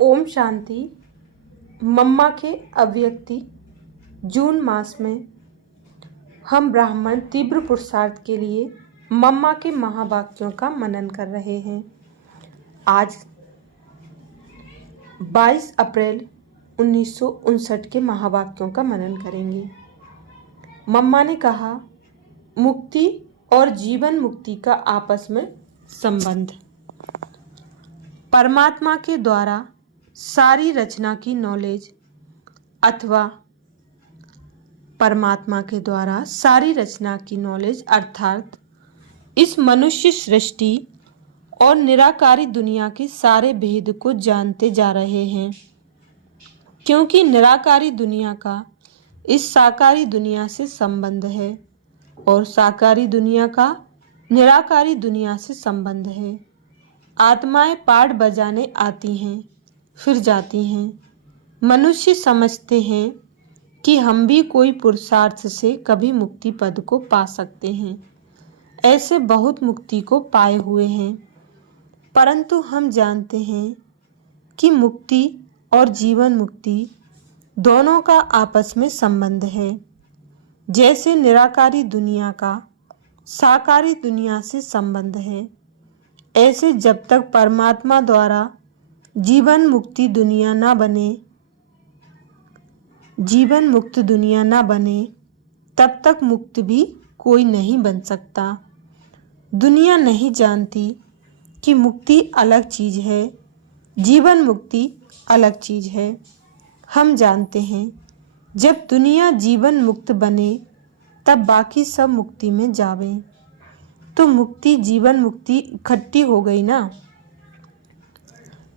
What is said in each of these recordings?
ओम शांति। मम्मा के अव्यक्ति जून मास में हम ब्राह्मण तीव्र पुरुषार्थ के लिए मम्मा के महावाक्यों का मनन कर रहे हैं। आज 22 अप्रैल 1959 के महावाक्यों का मनन करेंगे। मम्मा ने कहा, मुक्ति और जीवन मुक्ति का आपस में संबंध। परमात्मा के द्वारा सारी रचना की नॉलेज अथवा परमात्मा के द्वारा सारी रचना की नॉलेज अर्थात इस मनुष्य सृष्टि और निराकारी दुनिया के सारे भेद को जानते जा रहे हैं, क्योंकि निराकारी दुनिया का इस साकारी दुनिया से संबंध है और साकारी दुनिया का निराकारी दुनिया से संबंध है। आत्माएं पाठ बजाने आती हैं, फिर जाती हैं। मनुष्य समझते हैं कि हम भी कोई पुरुषार्थ से कभी मुक्ति पद को पा सकते हैं। ऐसे बहुत मुक्ति को पाए हुए हैं, परंतु हम जानते हैं कि मुक्ति और जीवन मुक्ति दोनों का आपस में संबंध है। जैसे निराकारी दुनिया का साकारी दुनिया से संबंध है, ऐसे जब तक परमात्मा द्वारा जीवन मुक्त दुनिया ना बने तब तक मुक्त भी कोई नहीं बन सकता। दुनिया नहीं जानती कि मुक्ति अलग चीज़ है, जीवन मुक्ति अलग चीज़ है। हम जानते हैं जब दुनिया जीवन मुक्त बने तब बाकी सब मुक्ति में जावें, तो मुक्ति जीवन मुक्ति इकट्ठी हो गई ना।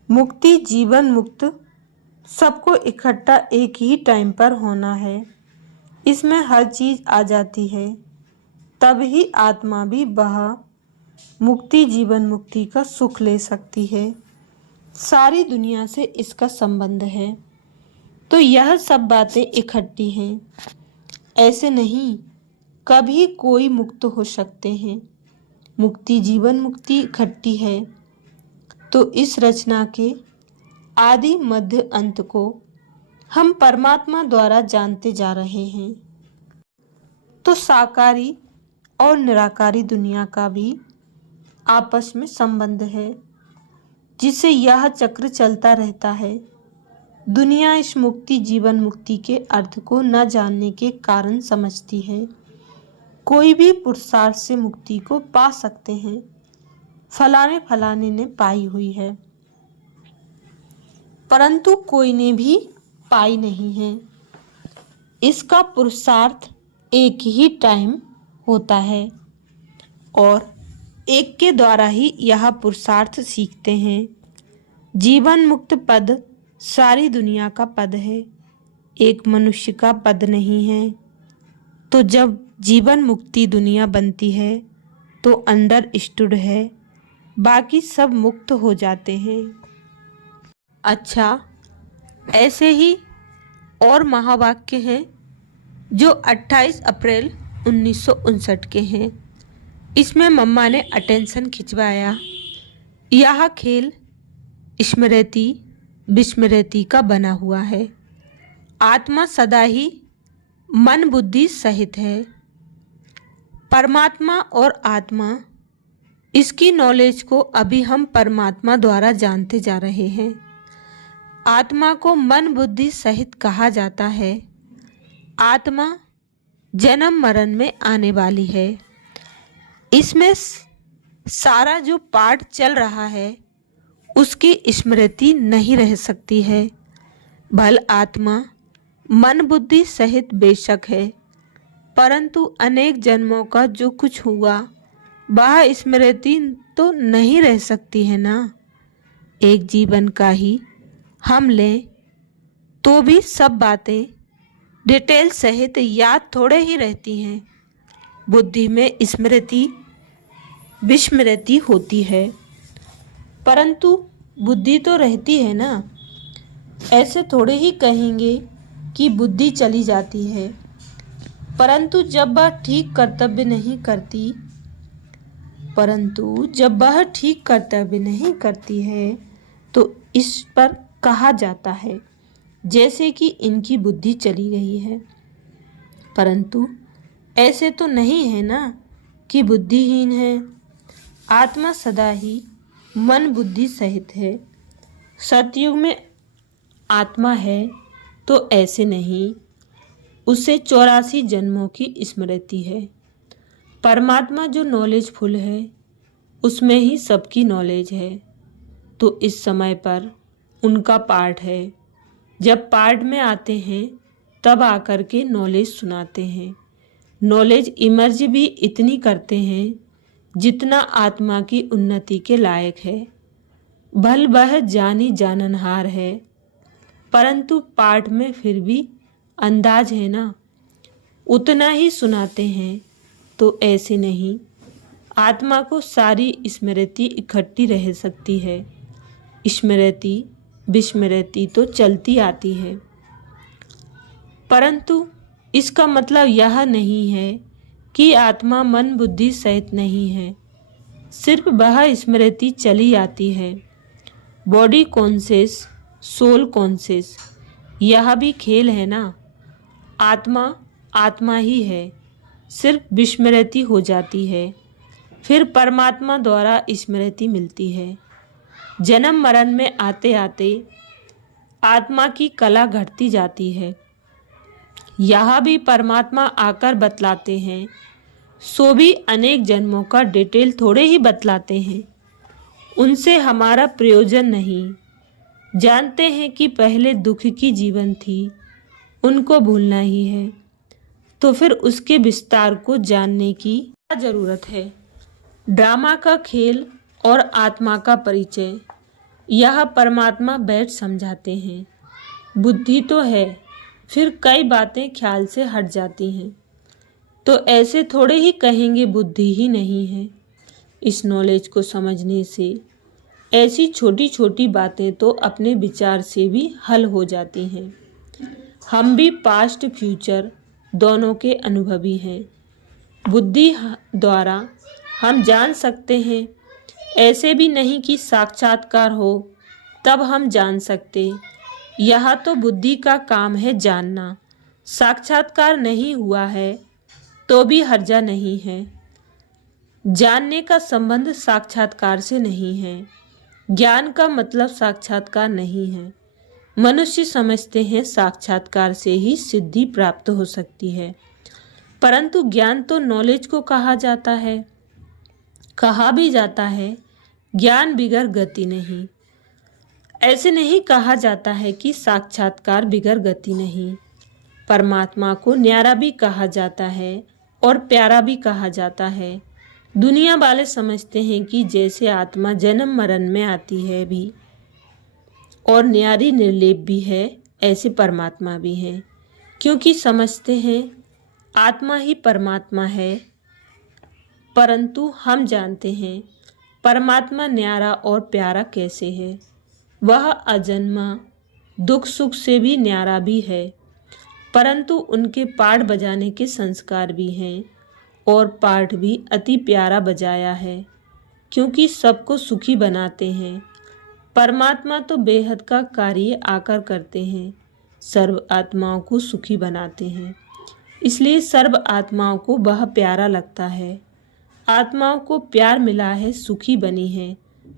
मुक्ति जीवन मुक्त सबको इकट्ठा एक ही टाइम पर होना है। इसमें हर चीज़ आ जाती है, तब ही आत्मा भी वह मुक्ति जीवन मुक्ति का सुख ले सकती है। सारी दुनिया से इसका संबंध है, तो यह सब बातें इकट्ठी हैं। ऐसे नहीं कभी कोई मुक्त हो सकते हैं। मुक्ति जीवन मुक्ति इकट्ठी है, तो इस रचना के आदि मध्य अंत को हम परमात्मा द्वारा जानते जा रहे हैं। तो साकारी और निराकारी दुनिया का भी आपस में संबंध है, जिससे यह चक्र चलता रहता है। दुनिया इस मुक्ति जीवन मुक्ति के अर्थ को न जानने के कारण समझती है कोई भी पुरुषार्थ से मुक्ति को पा सकते हैं, फलाने ने पाई हुई है, परंतु कोई ने भी पाई नहीं है। इसका पुरुषार्थ एक ही टाइम होता है और एक के द्वारा ही यह पुरुषार्थ सीखते हैं। जीवन मुक्त पद सारी दुनिया का पद है, एक मनुष्य का पद नहीं है। तो जब जीवन मुक्ति दुनिया बनती है तो अंडरस्टूड है, बाकी सब मुक्त हो जाते हैं। अच्छा, ऐसे ही और महावाक्य हैं जो 28 अप्रैल 1959 के हैं। इसमें मम्मा ने अटेंशन खिंचवाया। यह खेल स्मृति विस्मृति का बना हुआ है। आत्मा सदा ही मन बुद्धि सहित है। परमात्मा और आत्मा, इसकी नॉलेज को अभी हम परमात्मा द्वारा जानते जा रहे हैं। आत्मा को मन बुद्धि सहित कहा जाता है। आत्मा जन्म मरण में आने वाली है। इसमें सारा जो पाठ चल रहा है उसकी स्मृति नहीं रह सकती है। भल आत्मा मन बुद्धि सहित बेशक है, परंतु अनेक जन्मों का जो कुछ हुआ वह स्मृति तो नहीं रह सकती है ना। एक जीवन का ही हम लें तो भी सब बातें डिटेल सहित याद थोड़े ही रहती हैं। बुद्धि में स्मृति विस्मृति होती है, परंतु बुद्धि तो रहती है ना। ऐसे थोड़े ही कहेंगे कि बुद्धि चली जाती है, परंतु जब वह ठीक कर्तव्य नहीं करती है तो इस पर कहा जाता है, जैसे कि इनकी बुद्धि चली गई है। परंतु ऐसे तो नहीं है ना कि बुद्धिहीन है। आत्मा सदा ही मन बुद्धि सहित है। सतयुग में आत्मा है तो ऐसे नहीं, उसे 84 जन्मों की स्मृति है। परमात्मा जो नॉलेजफुल है उसमें ही सबकी नॉलेज है, तो इस समय पर उनका पाठ है। जब पाठ में आते हैं तब आकर के नॉलेज सुनाते हैं। नॉलेज इमर्ज भी इतनी करते हैं जितना आत्मा की उन्नति के लायक है। भल वह जानी जाननहार है, परंतु पाठ में फिर भी अंदाज है ना, उतना ही सुनाते हैं। तो ऐसे नहीं, आत्मा को सारी स्मृति इकट्ठी रह सकती है। स्मृति विस्मृति तो चलती आती है, परंतु इसका मतलब यह नहीं है कि आत्मा मन बुद्धि सहित नहीं है। सिर्फ वह स्मृति चली आती है। बॉडी कॉन्शियस, सोल कॉन्शियस, यह भी खेल है ना। आत्मा आत्मा ही है, सिर्फ विस्मृति हो जाती है, फिर परमात्मा द्वारा स्मृति मिलती है। जन्म मरण में आते आते आत्मा की कला घटती जाती है। यह भी परमात्मा आकर बतलाते हैं, सो भी अनेक जन्मों का डिटेल थोड़े ही बतलाते हैं। उनसे हमारा प्रयोजन नहीं। जानते हैं कि पहले दुख की जीवन थी, उनको भूलना ही है, तो फिर उसके विस्तार को जानने की क्या जरूरत है। ड्रामा का खेल और आत्मा का परिचय, यह परमात्मा बैठ समझाते हैं। बुद्धि तो है, फिर कई बातें ख्याल से हट जाती हैं, तो ऐसे थोड़े ही कहेंगे बुद्धि ही नहीं है। इस नॉलेज को समझने से ऐसी छोटी छोटी बातें तो अपने विचार से भी हल हो जाती हैं। हम भी पास्ट फ्यूचर दोनों के अनुभवी हैं। बुद्धि द्वारा हम जान सकते हैं, ऐसे भी नहीं कि साक्षात्कार हो तब हम जान सकते। यह तो बुद्धि का काम है जानना। साक्षात्कार नहीं हुआ है तो भी हर्जा नहीं है। जानने का संबंध साक्षात्कार से नहीं है। ज्ञान का मतलब साक्षात्कार नहीं है। मनुष्य समझते हैं साक्षात्कार से ही सिद्धि प्राप्त हो सकती है, परंतु ज्ञान तो नॉलेज को कहा जाता है। कहा भी जाता है ज्ञान बिगर गति नहीं। ऐसे नहीं कहा जाता है कि साक्षात्कार बिगर गति नहीं। परमात्मा को न्यारा भी कहा जाता है और प्यारा भी कहा जाता है। दुनिया वाले समझते हैं कि जैसे आत्मा जन्म मरण में आती है भी और न्यारी निर्लेप भी है, ऐसे परमात्मा भी है, क्योंकि समझते हैं आत्मा ही परमात्मा है। परंतु हम जानते हैं परमात्मा न्यारा और प्यारा कैसे है। वह अजन्मा, दुख सुख से भी न्यारा भी है, परंतु उनके पाठ बजाने के संस्कार भी हैं और पाठ भी अति प्यारा बजाया है, क्योंकि सबको सुखी बनाते हैं। परमात्मा तो बेहद का कार्य आकर करते हैं, सर्व आत्माओं को सुखी बनाते हैं, इसलिए सर्व आत्माओं को वह प्यारा लगता है। आत्माओं को प्यार मिला है, सुखी बनी है,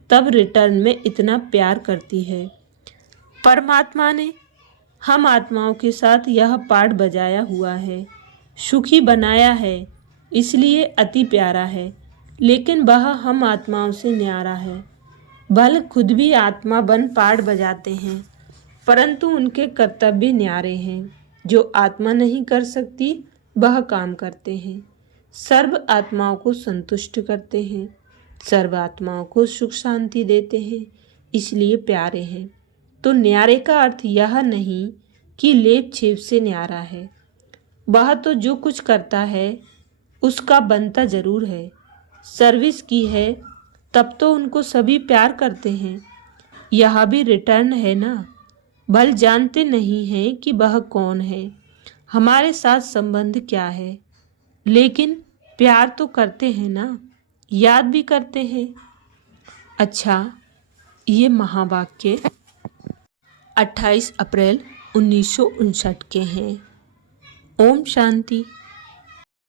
तब रिटर्न में इतना प्यार करती है। परमात्मा ने हम आत्माओं के साथ यह पाठ बजाया हुआ है, सुखी बनाया है, इसलिए अति प्यारा है, लेकिन वह हम आत्माओं से न्यारा है। भले खुद भी आत्मा बन पाठ बजाते हैं, परंतु उनके कर्तव्य न्यारे हैं। जो आत्मा नहीं कर सकती वह काम करते हैं। सर्व आत्माओं को संतुष्ट करते हैं, सर्व आत्माओं को सुख शांति देते हैं, इसलिए प्यारे हैं। तो न्यारे का अर्थ यह नहीं कि लेप छेप से न्यारा है। वह तो जो कुछ करता है उसका बनता जरूर है। सर्विस की है तब तो उनको सभी प्यार करते हैं। यह भी रिटर्न है ना। भल जानते नहीं हैं कि वह कौन है, हमारे साथ संबंध क्या है, लेकिन प्यार तो करते हैं ना, याद भी करते हैं। अच्छा, ये महावाक्य 28 अप्रैल 1959 के हैं। ओम शांति।